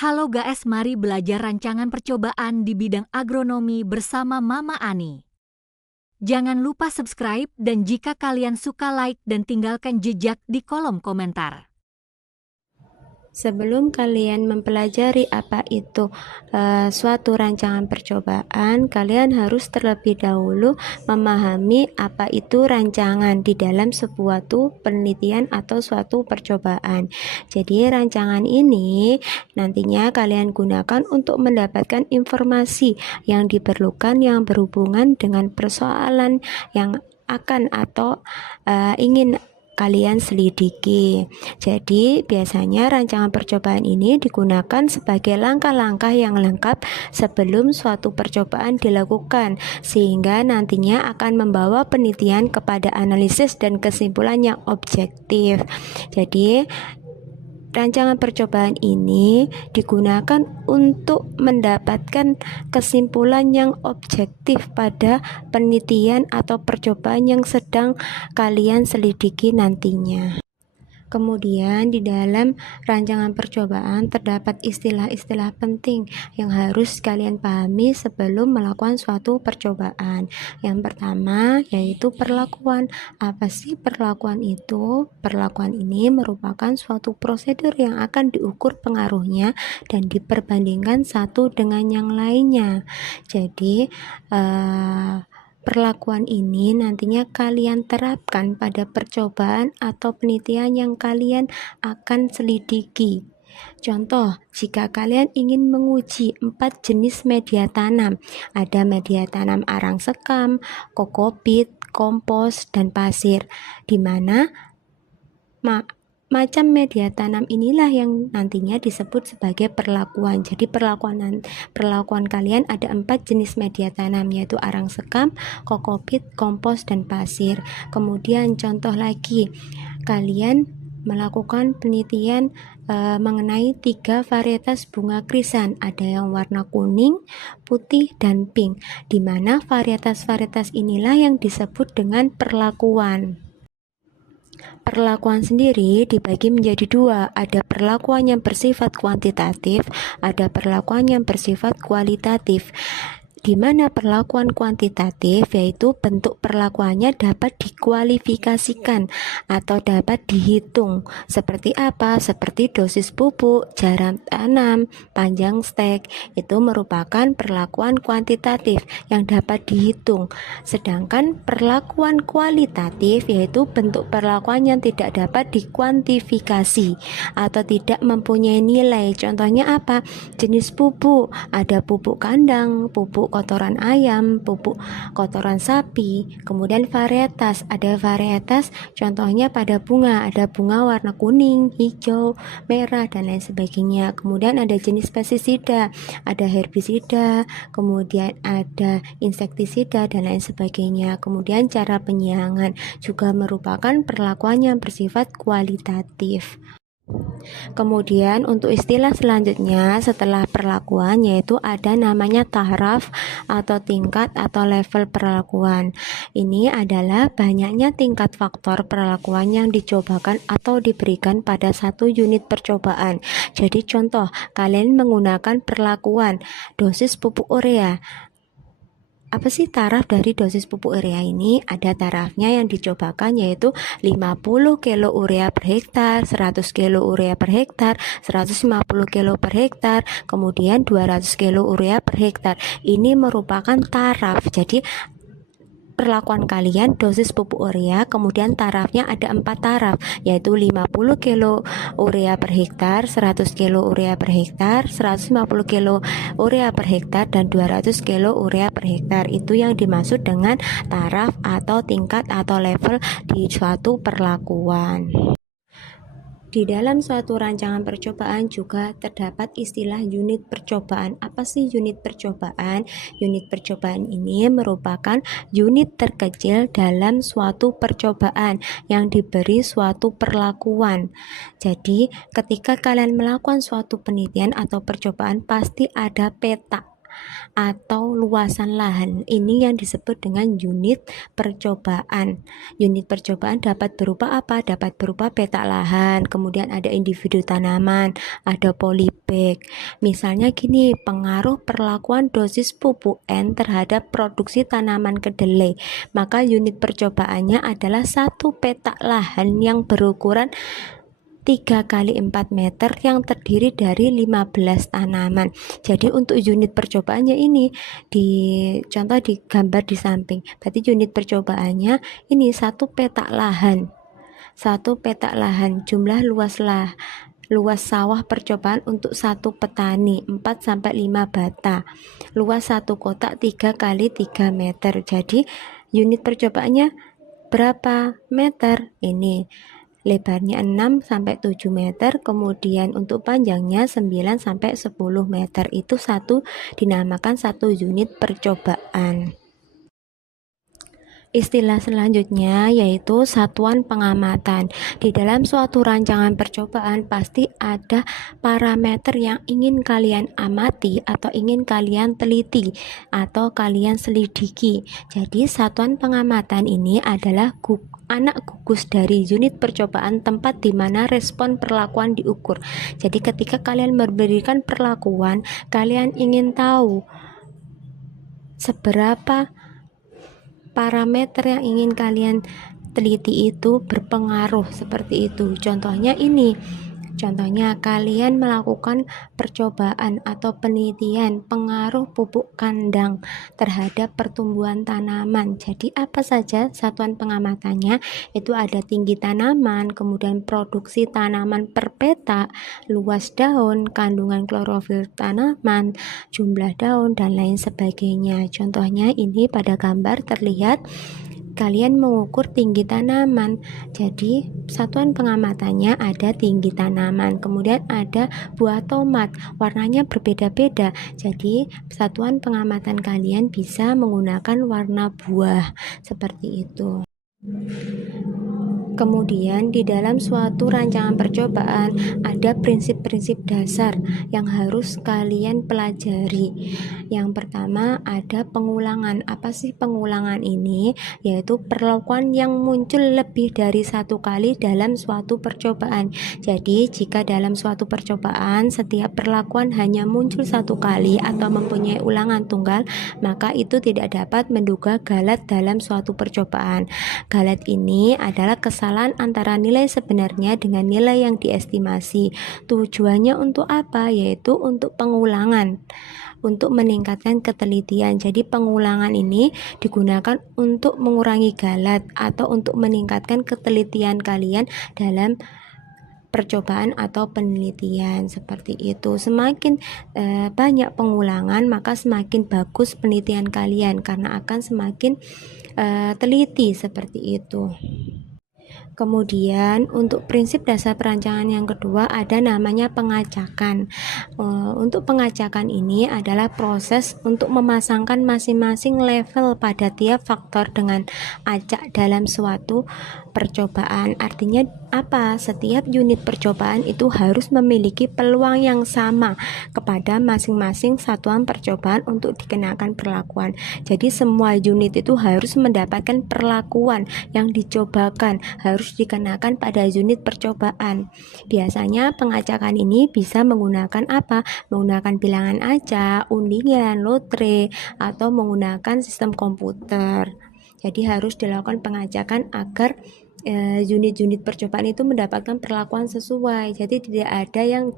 Halo guys, mari belajar rancangan percobaan di bidang agronomi bersama Mama Ani. Jangan lupa subscribe dan jika kalian suka like dan tinggalkan jejak di kolom komentar. Sebelum kalian mempelajari apa itu suatu rancangan percobaan, kalian harus terlebih dahulu memahami apa itu rancangan di dalam sebuah penelitian atau suatu percobaan. Jadi rancangan ini nantinya kalian gunakan untuk mendapatkan informasi yang diperlukan yang berhubungan dengan persoalan yang akan atau ingin kalian selidiki. Jadi biasanya rancangan percobaan ini digunakan sebagai langkah-langkah yang lengkap sebelum suatu percobaan dilakukan, sehingga nantinya akan membawa penelitian kepada analisis dan kesimpulan yang objektif. Jadi rancangan percobaan ini digunakan untuk mendapatkan kesimpulan yang objektif pada penelitian atau percobaan yang sedang kalian selidiki nantinya. Kemudian di dalam rancangan percobaan terdapat istilah-istilah penting yang harus kalian pahami sebelum melakukan suatu percobaan. Yang pertama yaitu perlakuan. Apa sih perlakuan itu? Perlakuan ini merupakan suatu prosedur yang akan diukur pengaruhnya dan diperbandingkan satu dengan yang lainnya. Jadi perlakuan ini nantinya kalian terapkan pada percobaan atau penelitian yang kalian akan selidiki. Contoh, jika kalian ingin menguji 4 jenis media tanam, ada media tanam arang sekam, kokopit, kompos, dan pasir, di mana macam media tanam inilah yang nantinya disebut sebagai perlakuan. Jadi perlakuan kalian ada 4 jenis media tanam, yaitu arang sekam, kokopit, kompos, dan pasir. Kemudian contoh lagi, kalian melakukan penelitian mengenai 3 varietas bunga krisan, ada yang warna kuning, putih, dan pink, di mana varietas-varietas inilah yang disebut dengan perlakuan. Perlakuan sendiri dibagi menjadi 2, ada perlakuan yang bersifat kuantitatif, ada perlakuan yang bersifat kualitatif. Di mana perlakuan kuantitatif yaitu bentuk perlakuannya dapat dikualifikasikan atau dapat dihitung. Seperti apa? Seperti dosis pupuk, jarak tanam, panjang stek. Itu merupakan perlakuan kuantitatif yang dapat dihitung. Sedangkan perlakuan kualitatif yaitu bentuk perlakuan yang tidak dapat dikuantifikasi atau tidak mempunyai nilai. Contohnya apa? Jenis pupuk, ada pupuk kandang, pupuk kotoran ayam, pupuk kotoran sapi. Kemudian varietas, ada varietas contohnya pada bunga, ada bunga warna kuning, hijau, merah, dan lain sebagainya. Kemudian ada jenis pestisida, ada herbisida, kemudian ada insektisida, dan lain sebagainya. Kemudian cara penyiangan juga merupakan perlakuan yang bersifat kualitatif. Kemudian untuk istilah selanjutnya setelah perlakuan yaitu ada namanya taraf atau tingkat atau level perlakuan. Ini adalah banyaknya tingkat faktor perlakuan yang dicobakan atau diberikan pada satu unit percobaan. Jadi contoh, kalian menggunakan perlakuan dosis pupuk urea. Apa sih taraf dari dosis pupuk urea ini? Ada tarafnya yang dicobakan yaitu 50 kilo urea per hektar, 100 kilo urea per hektar, 150 kilo per hektar, kemudian 200 kilo urea per hektar. Ini merupakan taraf. Jadi perlakuan kalian dosis pupuk urea, kemudian tarafnya ada 4 taraf, yaitu 50 kilo urea per hektar, 100 kilo urea per hektar, 150 kilo urea per hektar, dan 200 kilo urea per hektar. Itu yang dimaksud dengan taraf atau tingkat atau level di suatu perlakuan. Di dalam suatu rancangan percobaan juga terdapat istilah unit percobaan. Apa sih unit percobaan? Unit percobaan ini merupakan unit terkecil dalam suatu percobaan yang diberi suatu perlakuan. Jadi, ketika kalian melakukan suatu penelitian atau percobaan pasti ada peta. atau luasan lahan. Ini yang disebut dengan unit percobaan. Unit percobaan dapat berupa apa? Dapat berupa peta lahan, kemudian ada individu tanaman, ada polybag. Misalnya gini, pengaruh perlakuan dosis pupuk N terhadap produksi tanaman kedelai. Maka unit percobaannya adalah satu peta lahan yang berukuran 3 kali 4 meter yang terdiri dari 15 tanaman. Jadi untuk unit percobaannya ini contoh di gambar di samping. Berarti unit percobaannya ini satu petak lahan. Jumlah luas sawah percobaan untuk satu petani 4-5 bata. Luas satu kotak 3 kali 3 meter. Jadi unit percobaannya berapa meter? Ini lebarnya 6-7 meter, kemudian untuk panjangnya 9-10 meter. Itu dinamakan satu unit percobaan. Istilah selanjutnya yaitu satuan pengamatan. Di dalam suatu rancangan percobaan pasti ada parameter yang ingin kalian amati atau ingin kalian teliti atau kalian selidiki. Jadi satuan pengamatan ini adalah anak gugus dari unit percobaan tempat di mana respon perlakuan diukur. Jadi ketika kalian memberikan perlakuan, kalian ingin tahu seberapa parameter yang ingin kalian teliti itu berpengaruh, seperti itu. Contohnya kalian melakukan percobaan atau penelitian pengaruh pupuk kandang terhadap pertumbuhan tanaman. Jadi apa saja satuan pengamatannya? Itu ada tinggi tanaman, kemudian produksi tanaman per peta, luas daun, kandungan klorofil tanaman, jumlah daun, dan lain sebagainya. Contohnya ini pada gambar terlihat kalian mengukur tinggi tanaman. Jadi satuan pengamatannya ada tinggi tanaman, kemudian ada buah tomat, warnanya berbeda-beda. Jadi satuan pengamatan kalian bisa menggunakan warna buah, seperti itu. Kemudian di dalam suatu rancangan percobaan ada prinsip-prinsip dasar yang harus kalian pelajari. Yang pertama ada pengulangan. Apa sih pengulangan ini? Yaitu perlakuan yang muncul lebih dari satu kali dalam suatu percobaan. Jadi jika dalam suatu percobaan setiap perlakuan hanya muncul satu kali atau mempunyai ulangan tunggal, maka itu tidak dapat menduga galat dalam suatu percobaan. Galat ini adalah kesalahan antara nilai sebenarnya dengan nilai yang diestimasi. Tujuannya untuk apa? Yaitu untuk pengulangan, untuk meningkatkan ketelitian. Jadi pengulangan ini digunakan untuk mengurangi galat atau untuk meningkatkan ketelitian kalian dalam percobaan atau penelitian, seperti itu. Semakin banyak pengulangan, maka semakin bagus penelitian kalian karena akan semakin teliti, seperti itu. Kemudian untuk prinsip dasar perancangan yang kedua ada namanya pengacakan. Untuk pengacakan ini adalah proses untuk memasangkan masing-masing level pada tiap faktor dengan acak dalam suatu percobaan. Artinya apa? Setiap unit percobaan itu harus memiliki peluang yang sama kepada masing-masing satuan percobaan untuk dikenakan perlakuan. Jadi semua unit itu harus mendapatkan perlakuan yang dicobakan, harus dikenakan pada unit percobaan. Biasanya pengacakan ini bisa menggunakan apa? Menggunakan bilangan acak, undian, lotre, atau menggunakan sistem komputer. Jadi harus dilakukan pengacakan agar unit-unit percobaan itu mendapatkan perlakuan sesuai. Jadi tidak ada yang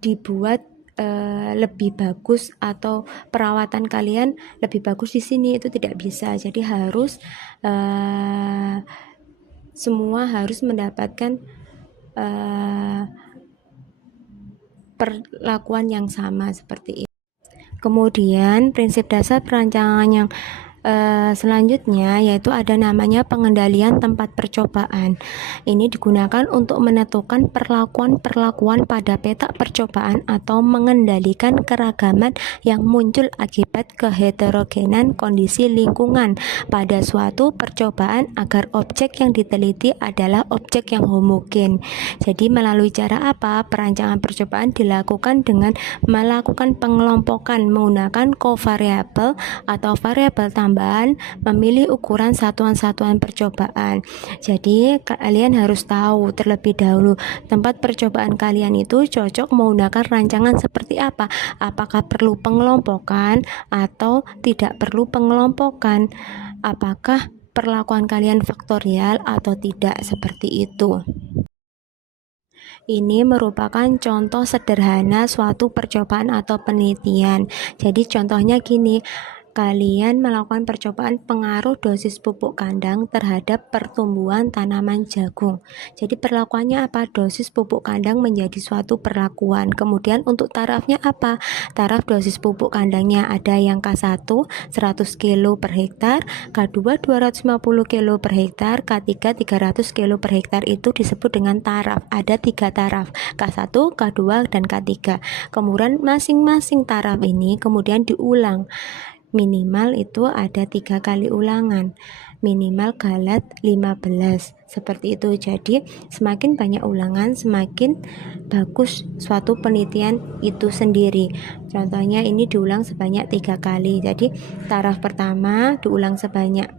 dibuat lebih bagus atau perawatan kalian lebih bagus di sini, itu tidak bisa. Jadi harus semua harus mendapatkan perlakuan yang sama, seperti itu. Kemudian prinsip dasar perancangan yang Selanjutnya yaitu ada namanya pengendalian tempat percobaan. Ini digunakan untuk menentukan perlakuan-perlakuan pada peta percobaan atau mengendalikan keragaman yang muncul akibat keheterogenan kondisi lingkungan pada suatu percobaan agar objek yang diteliti adalah objek yang homogen. Jadi melalui cara apa? Perancangan percobaan dilakukan dengan melakukan pengelompokan menggunakan covariabel atau variabel tambahan, memilih ukuran satuan-satuan percobaan. Jadi kalian harus tahu terlebih dahulu tempat percobaan kalian itu cocok menggunakan rancangan seperti apa. Apakah perlu pengelompokan atau tidak perlu pengelompokan? Apakah perlakuan kalian faktorial atau tidak, seperti itu. Ini merupakan contoh sederhana suatu percobaan atau penelitian. Jadi contohnya gini, kalian melakukan percobaan pengaruh dosis pupuk kandang terhadap pertumbuhan tanaman jagung. Jadi perlakuannya apa? Dosis pupuk kandang menjadi suatu perlakuan. Kemudian untuk tarafnya apa? Taraf dosis pupuk kandangnya ada yang K1 100 kilo per hektar, K2 250 kilo per hektar, K3 300 kilo per hektar. Itu disebut dengan taraf. Ada 3 taraf, K1, K2, dan K3. Kemudian masing-masing taraf ini kemudian diulang. Minimal itu ada 3 kali ulangan, minimal galat 15, seperti itu. Jadi semakin banyak ulangan semakin bagus suatu penelitian itu sendiri. Contohnya ini diulang sebanyak 3 kali. Jadi taraf pertama diulang sebanyak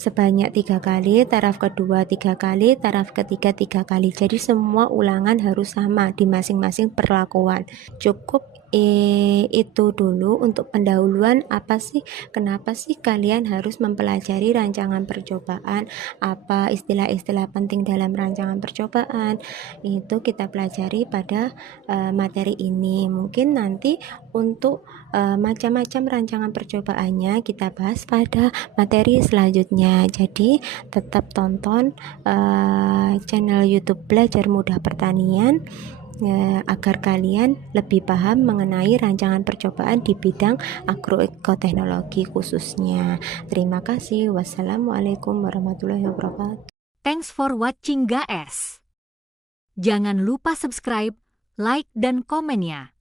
3 kali, taraf kedua 3 kali, taraf ketiga 3 kali. Jadi semua ulangan harus sama di masing-masing perlakuan. Cukup itu dulu untuk pendahuluan. Kenapa sih kalian harus mempelajari rancangan percobaan, apa istilah-istilah penting dalam rancangan percobaan, itu kita pelajari pada materi ini. Mungkin nanti untuk macam-macam rancangan percobaannya kita bahas pada materi selanjutnya. Jadi tetap tonton channel YouTube Belajar Mudah Pertanian agar kalian lebih paham mengenai rancangan percobaan di bidang agroekoteknologi khususnya. Terima kasih. Wassalamualaikum warahmatullahi wabarakatuh. Thanks for watching guys. Jangan lupa subscribe, like, dan komennya.